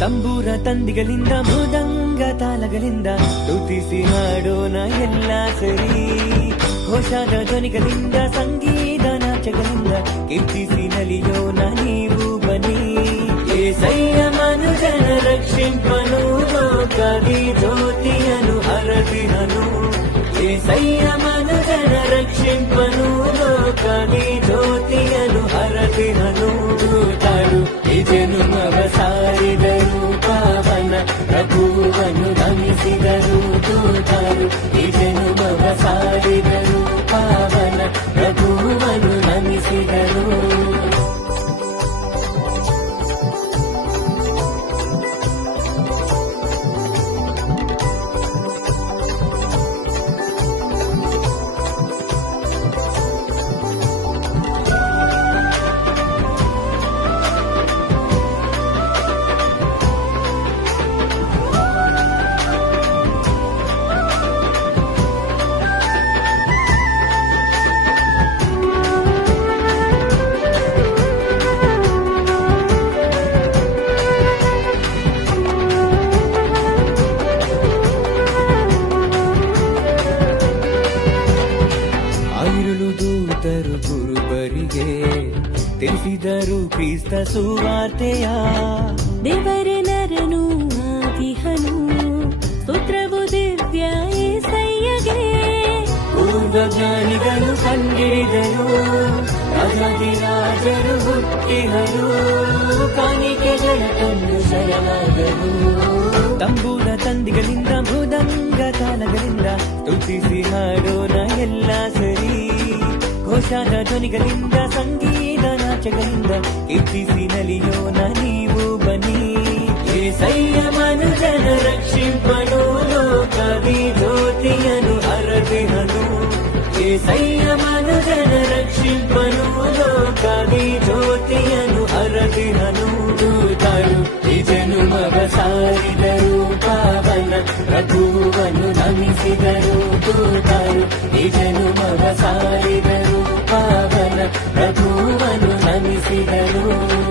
ತಂಬೂರ ತಂದಿಗಳಿಂದ ಮೃದಂಗ ತಾಳಗಳಿಂದ ಸ್ತುತಿಸಿ ಹಾಡೋಣ ಎಲ್ಲ ಸರಿ. ಹೊಸದ ಧ್ವನಿಗಳಿಂದ ಸಂಗೀತ ನಾಚಗಳಿಂದ ಕೀರ್ತಿಸಿ ನಲಿಯೋಣ ನೀವು ಬನ್ನಿ. ಏಸಯ್ಯ ಮನುಜನ ರಕ್ಷಿಂಪನು ಲೋಕದಿ ಜ್ಯೋತಿಯನು ಹರದಿಹನು. ಏಸಯ್ಯ ಮನುಜನ ರಕ್ಷಿಂಪನು ಲೋಕದಿ ಜ್ಯೋತಿಯನು ಹರದಿಹನು. ದೂತರು ಈ ಜನುಮವ ಸಾರಿದರು ಪಾವನ ಪ್ರಭುವನ್ನು ನಮಿಸಿದರು. ದೂತರು ಈ ಜನುಮವ ಸಾರಿದರು ಪಾವನ ಪ್ರಭುವನ್ನು ನಮಿಸಿದರು. ದೂತರು ಕುರುಬರಿಗೆ ತಿಳಿಸಿದರು ಕ್ರಿಸ್ತ ಸುವಾರ್ತೆಯ. ದೇವರೇ ನರನು ಆಗಿಹನು, ಸ್ತೋತ್ರವು ದಿವ್ಯ ಏಸಯ್ಯಗೆ. ಪೂರ್ವಜ್ಞಾನಿಗಳು ಕಂಡಿಡಿದರು, ರಾಜಾದಿರಾಜರು ಹುಟ್ಟಿಹರು, ಕಾಣಿಕೆಗಳ ತಂದು ಶರಣಾದರು. ತಂಬೂರ ತಂದಿಗಳಿಂದ ಮೃದಂಗ ತಾಳಗಳಿಂದ ಸ್ತುತಿಸಿ ಹಾಡೋಣ ಎಲ್ಲ ಸರಿ. ಘೋಷಾದ ಧ್ವನಿಗಳಿಂದ ಸಂಗೀತ ನಾಚಗಳಿಂದ ಕೀರ್ತಿಸಿ ನಲಿಯೋಣ ನೀವು ಬನ್ನಿ. ಏಸಯ್ಯ ಮನುಜನ ರಕ್ಷಿಂಪನು ಲೋಕದಿ ಜ್ಯೋತಿಯನು ಹರದಿಹನು. ಏಸಯ್ಯ ಮನುಜನ ರಕ್ಷಿಂಪನು ಲೋಕದಿ ಜ್ಯೋತಿಯನು ಹರದಿಹನು. ದೂತರು ಈ ಜನುಮವ ಸಾರಿದರು ಪಾವನ ಪ್ರಭುವನ್ನು ನಮಿಸಿದರು. ದೂತರು ಈ ಜನುಮವ ಸಾರಿದರು ಪಾವನ ಪ್ರಭುವನ್ನು ನಮಿಸಿದರು.